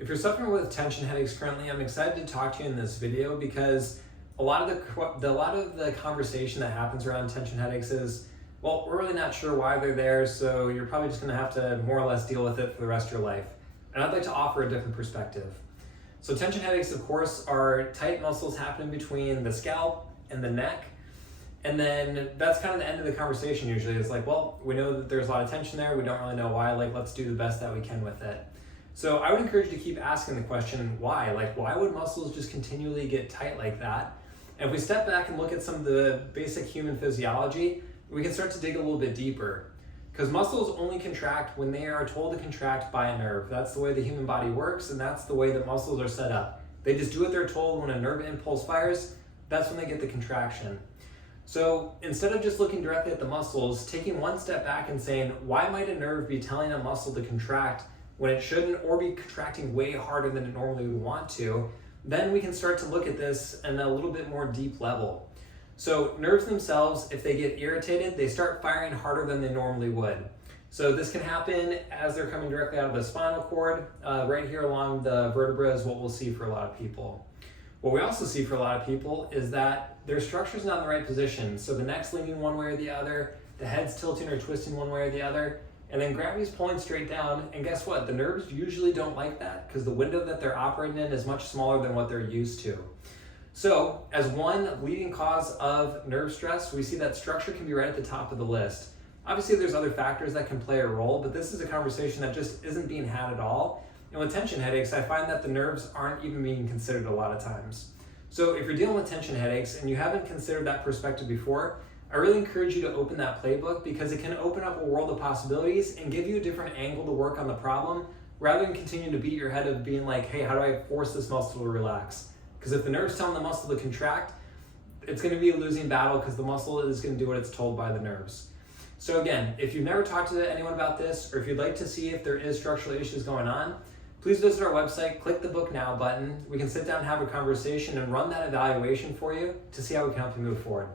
If you're suffering with tension headaches currently, I'm excited to talk to you in this video because a lot of the conversation that happens around tension headaches is, well, we're really not sure why they're there, so you're probably just going to have to more or less deal with it for the rest of your life. And I'd like to offer a different perspective. So tension headaches, of course, are tight muscles happening between the scalp and the neck. And then that's kind of the end of the conversation usually. It's like, well, we know that there's a lot of tension there. We don't really know why. Let's do the best that we can with it. So I would encourage you to keep asking the question, why? Why would muscles just continually get tight like that? And if we step back and look at some of the basic human physiology, we can start to dig a little bit deeper. Because muscles only contract when they are told to contract by a nerve. That's the way the human body works, and that's the way that muscles are set up. They just do what they're told. When a nerve impulse fires, that's when they get the contraction. So instead of just looking directly at the muscles, taking one step back and saying, why might a nerve be telling a muscle to contract when it shouldn't, or be contracting way harder than it normally would want to, then we can start to look at this in a little bit more deep level. So nerves themselves, if they get irritated, they start firing harder than they normally would. So this can happen as they're coming directly out of the spinal cord. Right here along the vertebra is what we'll see for a lot of people. What we also see for a lot of people is that their structure's not in the right position. So the neck's leaning one way or the other, the head's tilting or twisting one way or the other, and then gravity's pulling straight down. And guess what? The nerves usually don't like that because the window that they're operating in is much smaller than what they're used to. So as one leading cause of nerve stress, we see that structure can be right at the top of the list. Obviously there's other factors that can play a role, but this is a conversation that just isn't being had at all. And with tension headaches, I find that the nerves aren't even being considered a lot of times. So if you're dealing with tension headaches and you haven't considered that perspective before, I really encourage you to open that playbook because it can open up a world of possibilities and give you a different angle to work on the problem rather than continue to beat your head of being like, hey, how do I force this muscle to relax? Because if the nerve's telling the muscle to contract, it's going to be a losing battle because the muscle is going to do what it's told by the nerves. So again, if you've never talked to anyone about this, or if you'd like to see if there is structural issues going on, please visit our website, click the Book Now button. We can sit down and have a conversation and run that evaluation for you to see how we can help you move forward.